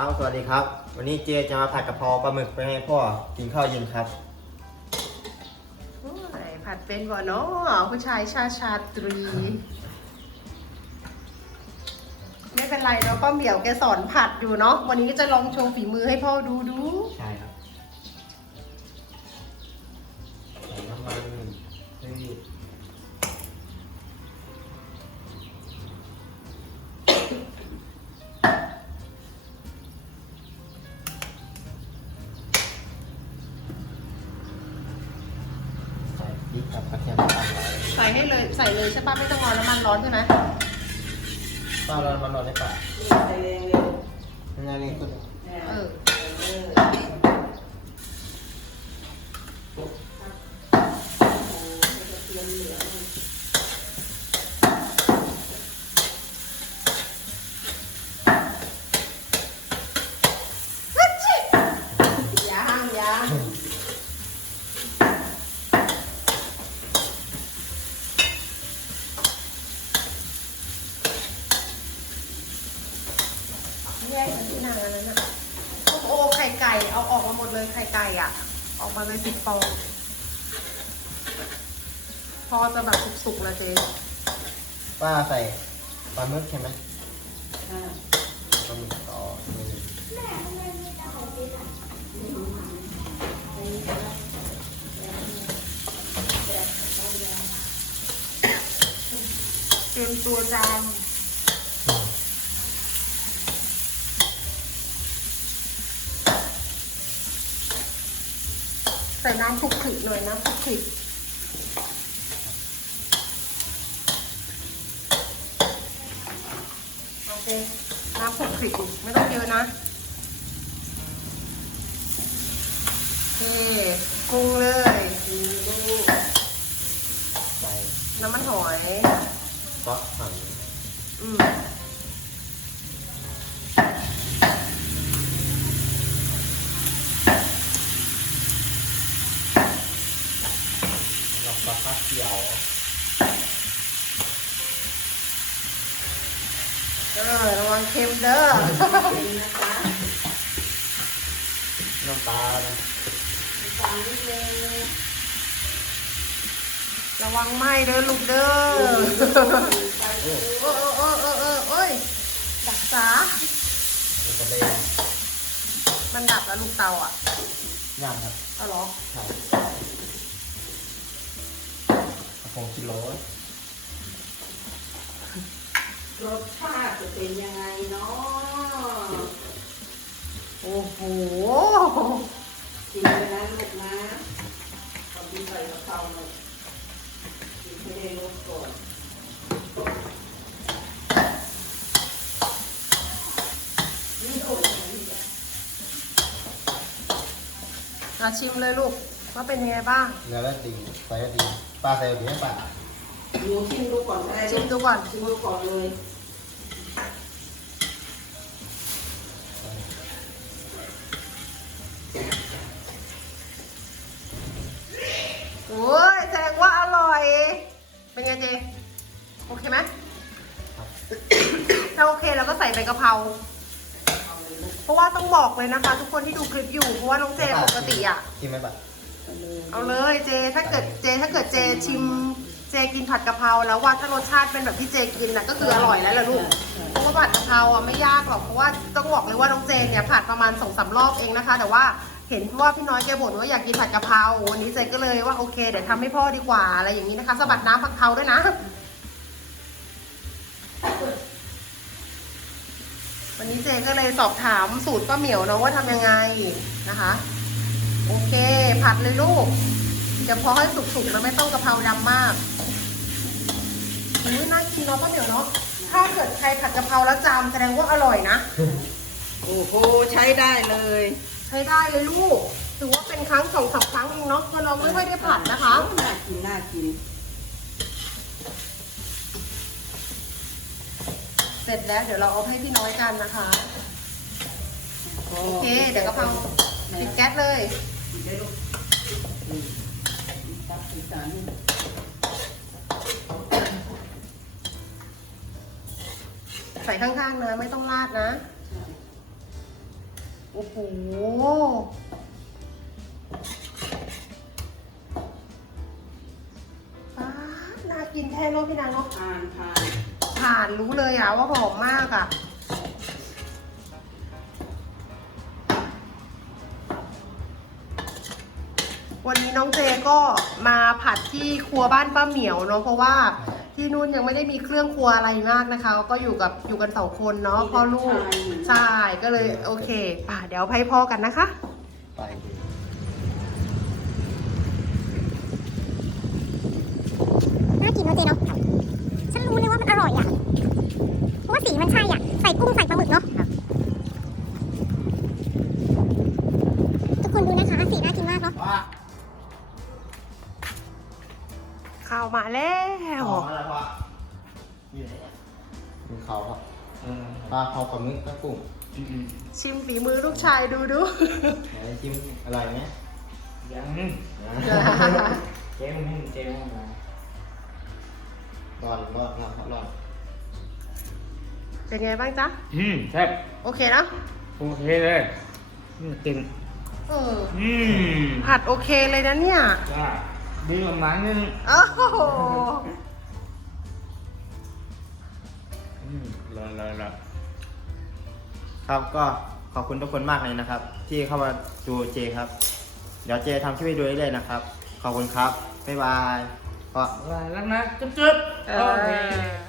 ครับสวัสดีครับ วันนี้เจจะมาผัดกะเพราปลาหมึกไปให้พ่อกินข้าวเย็นครับโอ้ยผัดเป็นบ่เนาะผู้ชายชาชาตรี ไม่เป็นไรเนาะป้าเหมียวแกสอนผัดอยู่เนาะวันนี้ก็จะลองโชว์ฝีมือให้พ่อดูดูามไว้ใส่ให้เลยใส่เลยใช่ปะไม่ต้องรอน้ำมันร้อนใช่ไหมป้าเรามานอนในป่าไปเร็วเร็ว งานนี้คุณ เนี่ย เออ เออ ยังยัง แยกกันที่นางอันนั้นอะโอ้โหไข่ไก่เอาออกมาหมดเลยไข่ไก่อะออกมาเลยสิบฟองพอจะแบบสุกๆแล้วเจ๊ป้าใส่ปลาหมึกใช่ไหมอ่าปลาหมึกต่อมือเตรียมตัวจาน ส่น้ำคลุกคลิกหน่อยนะคลุกคลิกโอเค น้ำคลุกคลิกไม่ต้องเยอะนะโอเคปรุงเลยมีลูกใส่น้ำมันหอยซอสหั่นอืม แล้วก็ฟักเขียว เออระ วังเค็มเด้อกินนะคะน้ำตาลฟังนิดนึงระวังไหม้เด้อลูกเด้อไปโอ้เออเออเออเออเอ้ยดักษามันกระเด็นมันดับแล้วลูกเตาอะย่างครับเอาเหรอใช่กระพงกิโล รสชาติจะเป็นยังไงเนาะโอ้โหกินไปนะลูกนะตอนที่ใส่กะเพราหน่อยกินให้ได้รสก่อนมาชิมเลยลูกว่าเป็นยังไงบ้างเนื้อแล้วดีใส่แล้วดีปลาใส่ดีไหมปลา หนูชิมดูก่อนก็ได้ชิมดูก่อนชิมดูก่อนเลยโอ้ยแสดงว่าอร่อย เป็นไงเจ โอเคไหมถ้าโอเคเราก็ใส่ใบกะเพราเอาเลยลูกเพราะว่าต้องบอกเลยนะคะ ทุกคนที่ดูคลิปอยู่ เพราะว่าน้องเจปกติอะ กินไหมปลาเอาเลยเอาเลยเจ ถ้าเกิดเจ ถ้าเกิดเจชิม เจกินผัดกะเพราแล้วว่าถ้ารสชาติเป็นแบบที่เจกินนะก็คืออร่อยแล้วล่ะลูกเพราะว่าผัดกะเพราอะไม่ยากหรอกเพราะว่าต้องบอกเลยว่าน้องเจนเนี่ยผัดประมาณสองสามรอบเองนะคะ แต่ว่าเห็นว่าพี่น้อยแกบ่นว่าอยากกินผัดกะเพราวันนี้เจก็เลยว่าโอเคเดี๋ยวทำให้พ่อดีกว่าอะไรอย่างนี้นะคะสะบัดน้ำผักเพราด้วยนะวันนี้เจก็เลยสอบถามสูตรป้าเหมียวเนาะว่าทำยังไงนะคะ โอเค ผัดเลยลูกเดี๋ยวพอให้สุกๆแล้วไม่ต้องกะเพราดำมาก เนาะป้าเหมียวเนาะถ้าเกิดใครผัดกะเพราแล้วจามแสดงว่าอร่อยนะ โอ้โหใช้ได้เลย ใช้ได้เลยลูก ถือว่าเป็นครั้งสองสามครั้งเองเนาะเพราะเราไม่ค่อยได้ผัดนะคะน่ากินน่ากิน เสร็จแล้วเดี๋ยวเราเอาให้พี่น้อยกันนะคะ โอเค เดี๋ยวกะเพราปิดแก๊สเลยกินได้ลูกนี่ตักอีสาน ใส่ข้างๆนะ ไม่ต้องราดนะ โอ้โห ป๊าดน่ากินแท้เนอะพี่นางเนาะทานทานผ่านรู้เลยอะว่าหอมมากอะวันนี้น้องเจก็มาผัดที่ครัวบ้านป้าเหมียวเนาะเพราะว่า ที่นู่นยังไม่ได้มีเครื่องครัวอะไรมากนะคะ ก็อยู่กับอยู่กันสองคนเนาะพ่อลูกใช่ก็เลยโอเคป่ะเดี๋ยวให้พ่อกันนะคะ ไปดีน่ากินเนอะเจเนาะฉันรู้เลยว่ามันอร่อยอะเพราะว่าสีมันใช่อะ ใส่กุ้งใส่ เขาครับปลาเขาปลาหมึกกระกุ้งชิมฝีมือลูกชายดูดูไหนชิมอร่อยไหมยังนะเจ๊มึงเจ๊มึงร้อนร้อนร้อนร้อนเป็นไงบ้างจ๊ะ อืมแซ่บโอเคเนาะโอเคเลยอืมตึงเอออืมผัดโอเคเลยนะเนี่ย จ้าดีกว่าหมันนึง โอ้โห รอรอรอครับก็ขอบคุณทุกคนมากเลยนะครับ ที่เข้ามาดูเจครับ เดี๋ยวเจทำคลิปให้ดูเรื่อยๆนะครับ ขอบคุณครับ บ๊ายบายก็ว่าแล้วนะจุ๊บจุ๊บเอโอเคอ